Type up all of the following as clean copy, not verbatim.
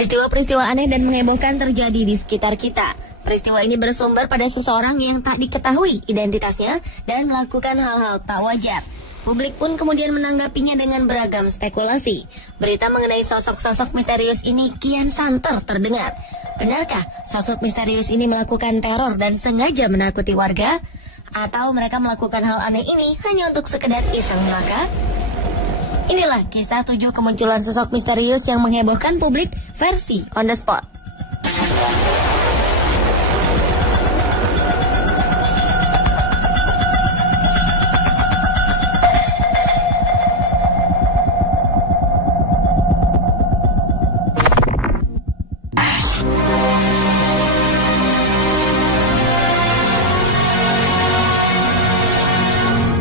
Peristiwa-peristiwa aneh dan menghebohkan terjadi di sekitar kita. Peristiwa ini bersumber pada seseorang yang tak diketahui identitasnya dan melakukan hal-hal tak wajar. Publik pun kemudian menanggapinya dengan beragam spekulasi. Berita mengenai sosok-sosok misterius ini kian santer terdengar. Benarkah sosok misterius ini melakukan teror dan sengaja menakuti warga? Atau mereka melakukan hal aneh ini hanya untuk sekedar iseng belaka? Inilah kisah 7 kemunculan sosok misterius yang menghebohkan publik versi On The Spot.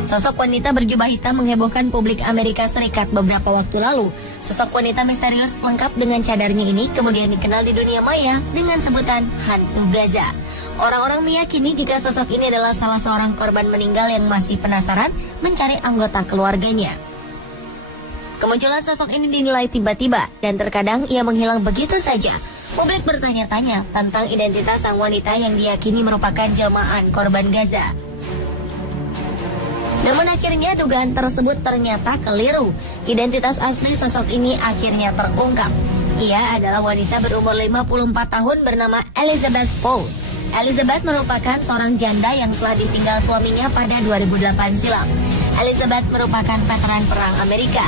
Sosok wanita berjubah hitam menghebohkan publik Amerika Serikat beberapa waktu lalu. Sosok wanita misterius lengkap dengan cadarnya ini kemudian dikenal di dunia maya dengan sebutan hantu Gaza. Orang-orang meyakini jika sosok ini adalah salah seorang korban meninggal yang masih penasaran mencari anggota keluarganya. Kemunculan sosok ini dinilai tiba-tiba dan terkadang ia menghilang begitu saja. Publik bertanya-tanya tentang identitas sang wanita yang diyakini merupakan jelmaan korban Gaza. Namun akhirnya dugaan tersebut ternyata keliru. Identitas asli sosok ini akhirnya terungkap. Ia adalah wanita berumur 54 tahun bernama Elizabeth Pauls. Elizabeth merupakan seorang janda yang telah ditinggal suaminya pada 2008 silam. Elizabeth merupakan veteran perang Amerika.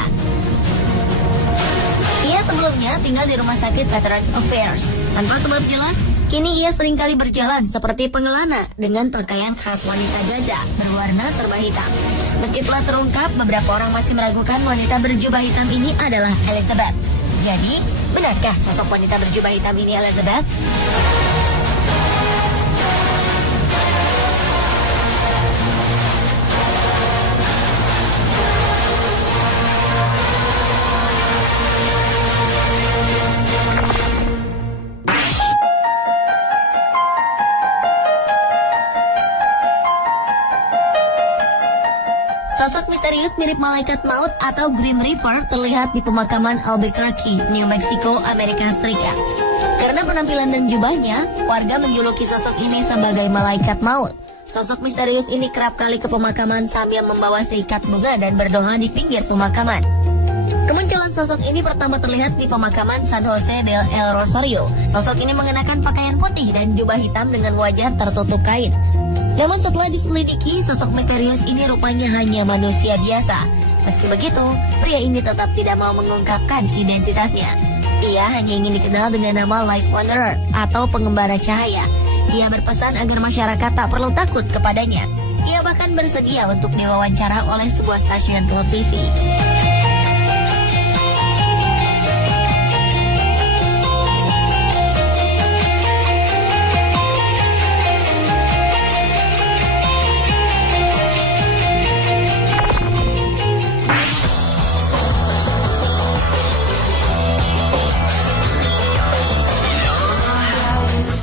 Ia sebelumnya tinggal di rumah sakit Veterans Affairs. Tanpa sebab jelas, kini ia seringkali berjalan seperti pengelana dengan pakaian khas wanita Gaza berwarna serba hitam. Meski telah terungkap, beberapa orang masih meragukan wanita berjubah hitam ini adalah Elizabeth. Jadi, benarkah sosok wanita berjubah hitam ini Elizabeth? Sosok misterius mirip malaikat maut atau Grim Reaper terlihat di pemakaman Albuquerque, New Mexico, Amerika Serikat. Karena penampilan dan jubahnya, warga menjuluki sosok ini sebagai malaikat maut. Sosok misterius ini kerap kali ke pemakaman sambil membawa seikat bunga dan berdoa di pinggir pemakaman. Kemunculan sosok ini pertama terlihat di pemakaman San Jose del El Rosario. Sosok ini mengenakan pakaian putih dan jubah hitam dengan wajah tertutup kain. Namun setelah diselidiki, sosok misterius ini rupanya hanya manusia biasa. Meski begitu, pria ini tetap tidak mau mengungkapkan identitasnya. Ia hanya ingin dikenal dengan nama Light Wanderer atau pengembara cahaya. Ia berpesan agar masyarakat tak perlu takut kepadanya. Ia bahkan bersedia untuk diwawancara oleh sebuah stasiun televisi.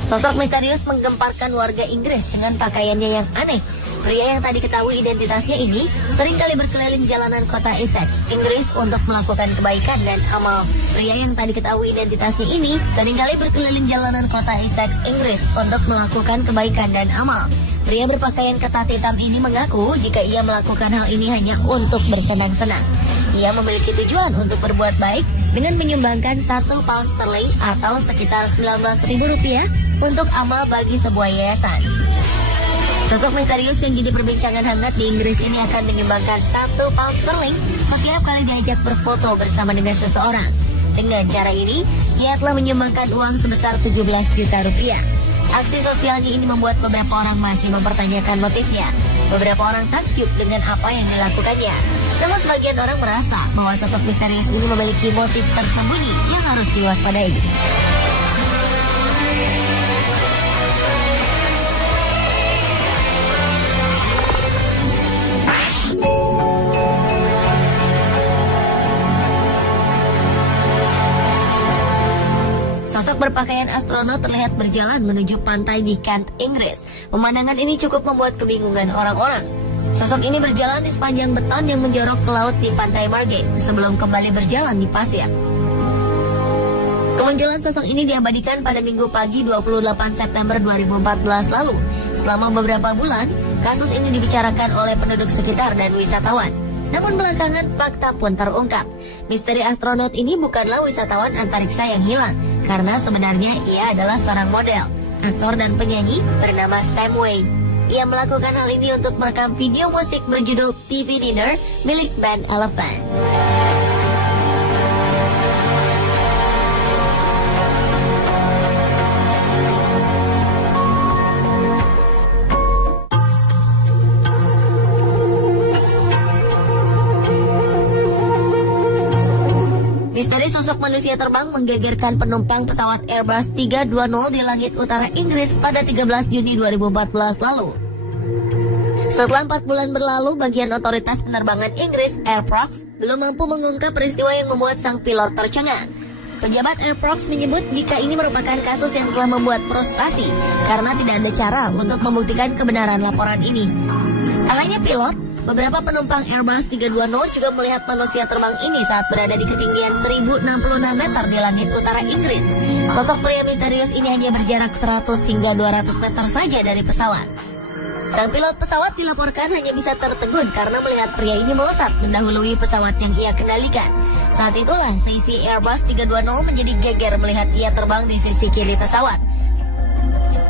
Sosok misterius menggemparkan warga Inggris dengan pakaiannya yang aneh. Pria yang tak diketahui identitasnya ini seringkali berkeliling jalanan kota Essex, Inggris untuk melakukan kebaikan dan amal. Pria yang tak diketahui identitasnya ini seringkali berkeliling jalanan kota Essex, Inggris untuk melakukan kebaikan dan amal. Pria berpakaian ketat hitam ini mengaku jika ia melakukan hal ini hanya untuk bersenang-senang. Ia memiliki tujuan untuk berbuat baik dengan menyumbangkan 1 pound sterling atau sekitar Rp19.000 untuk amal bagi sebuah yayasan. Sosok misterius yang jadi perbincangan hangat di Inggris ini akan menyumbangkan 1 pound sterling setiap kali diajak berfoto bersama dengan seseorang. Dengan cara ini, ia telah menyumbangkan uang sebesar Rp17 juta. Aksi sosialnya ini membuat beberapa orang masih mempertanyakan motifnya. Beberapa orang takjub dengan apa yang dilakukannya. Namun sebagian orang merasa bahwa sosok misterius ini memiliki motif tersembunyi yang harus diwaspadai. Sosok berpakaian astronot terlihat berjalan menuju pantai di Kent, Inggris. Pemandangan ini cukup membuat kebingungan orang-orang. Sosok ini berjalan di sepanjang beton yang menjorok ke laut di pantai Margate sebelum kembali berjalan di pasir. Kemunculan sosok ini diabadikan pada Minggu pagi 28 September 2014 lalu. Selama beberapa bulan, kasus ini dibicarakan oleh penduduk sekitar dan wisatawan. Namun belakangan fakta pun terungkap. Misteri astronot ini bukanlah wisatawan antariksa yang hilang, karena sebenarnya ia adalah seorang model, aktor dan penyanyi bernama Sam Wade. Ia melakukan hal ini untuk merekam video musik berjudul TV Dinner milik band Elephant. Misteri sosok manusia terbang menggegerkan penumpang pesawat Airbus 320 di langit utara Inggris pada 13 Juni 2014 lalu. Setelah 4 bulan berlalu, bagian otoritas penerbangan Inggris, Air France, belum mampu mengungkap peristiwa yang membuat sang pilot tercengang. Pejabat Air France menyebut jika ini merupakan kasus yang telah membuat frustasi karena tidak ada cara untuk membuktikan kebenaran laporan ini. Tak hanya pilot, beberapa penumpang Airbus 320 juga melihat manusia terbang ini saat berada di ketinggian 1066 meter di langit utara Inggris. Sosok pria misterius ini hanya berjarak 100 hingga 200 meter saja dari pesawat. Sang pilot pesawat dilaporkan hanya bisa tertegun karena melihat pria ini melesat mendahului pesawat yang ia kendalikan. Saat itulah seisi Airbus 320 menjadi geger melihat ia terbang di sisi kiri pesawat.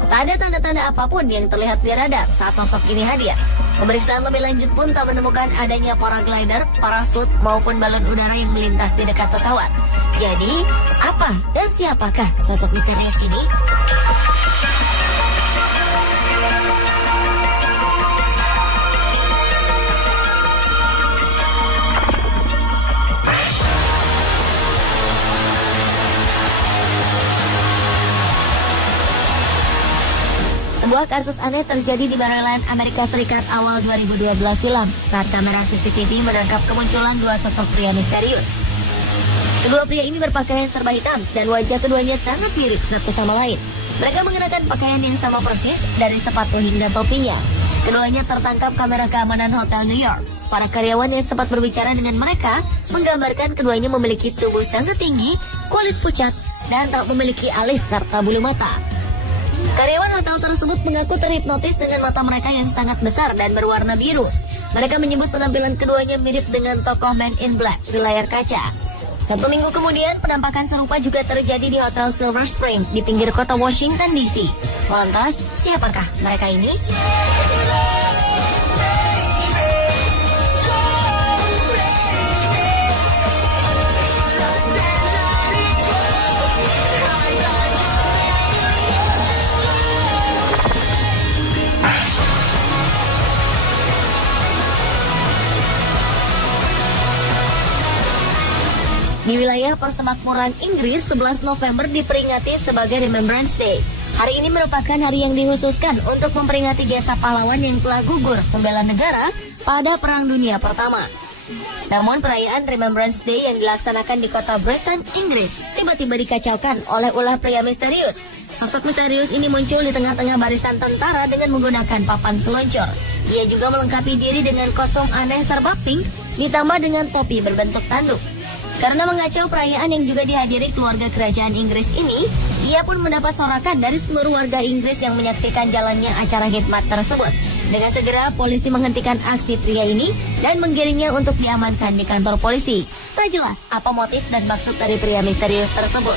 Tak ada tanda-tanda apapun yang terlihat di radar saat sosok ini hadir. Pemeriksaan lebih lanjut pun tak menemukan adanya paraglider, parasut maupun balon udara yang melintas di dekat pesawat. Jadi, apa dan siapakah sosok misterius ini? Sebuah kasus aneh terjadi di Maryland, Amerika Serikat awal 2012 silam saat kamera CCTV menangkap kemunculan dua sosok pria misterius. Kedua pria ini berpakaian serba hitam dan wajah keduanya sangat mirip satu sama lain. Mereka mengenakan pakaian yang sama persis dari sepatu hingga topinya. Keduanya tertangkap kamera keamanan Hotel New York. Para karyawan yang sempat berbicara dengan mereka menggambarkan keduanya memiliki tubuh sangat tinggi, kulit pucat, dan tak memiliki alis serta bulu mata. Karyawan hotel tersebut mengaku terhipnotis dengan mata mereka yang sangat besar dan berwarna biru. Mereka menyebut penampilan keduanya mirip dengan tokoh Man in Black di layar kaca. 1 minggu kemudian, penampakan serupa juga terjadi di Hotel Silver Spring di pinggir kota Washington DC. Lantas, siapakah mereka ini? Di wilayah persemakmuran Inggris, 11 November diperingati sebagai Remembrance Day. Hari ini merupakan hari yang dikhususkan untuk memperingati jasa pahlawan yang telah gugur membela negara pada Perang Dunia Pertama. Namun perayaan Remembrance Day yang dilaksanakan di kota Bristol, Inggris, tiba-tiba dikacaukan oleh ulah pria misterius. Sosok misterius ini muncul di tengah-tengah barisan tentara dengan menggunakan papan seluncur. Ia juga melengkapi diri dengan kostum aneh serba pink, ditambah dengan topi berbentuk tanduk. Karena mengacau perayaan yang juga dihadiri keluarga kerajaan Inggris ini, ia pun mendapat sorakan dari seluruh warga Inggris yang menyaksikan jalannya acara khidmat tersebut. Dengan segera, polisi menghentikan aksi pria ini dan menggiringnya untuk diamankan di kantor polisi. Tak jelas apa motif dan maksud dari pria misterius tersebut.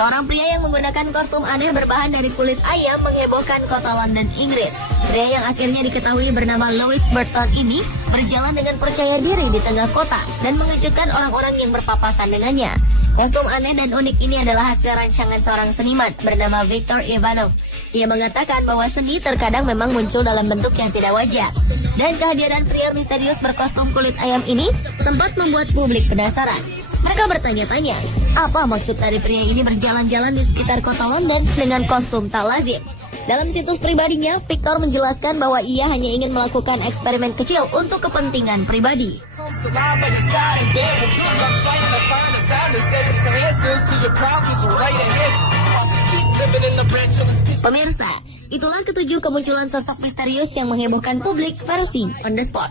Seorang pria yang menggunakan kostum aneh berbahan dari kulit ayam menghebohkan kota London, Inggris. Pria yang akhirnya diketahui bernama Louis Burton ini berjalan dengan percaya diri di tengah kota dan mengejutkan orang-orang yang berpapasan dengannya. Kostum aneh dan unik ini adalah hasil rancangan seorang seniman bernama Viktor Ivanov. Ia mengatakan bahwa seni terkadang memang muncul dalam bentuk yang tidak wajar. Dan kehadiran pria misterius berkostum kulit ayam ini sempat membuat publik penasaran. Mereka bertanya-tanya, apa maksud dari pria ini berjalan-jalan di sekitar kota London dengan kostum tak lazim? Dalam situs pribadinya, Victor menjelaskan bahwa ia hanya ingin melakukan eksperimen kecil untuk kepentingan pribadi. Pemirsa, itulah ketujuh kemunculan sosok misterius yang menghebohkan publik versi On The Spot.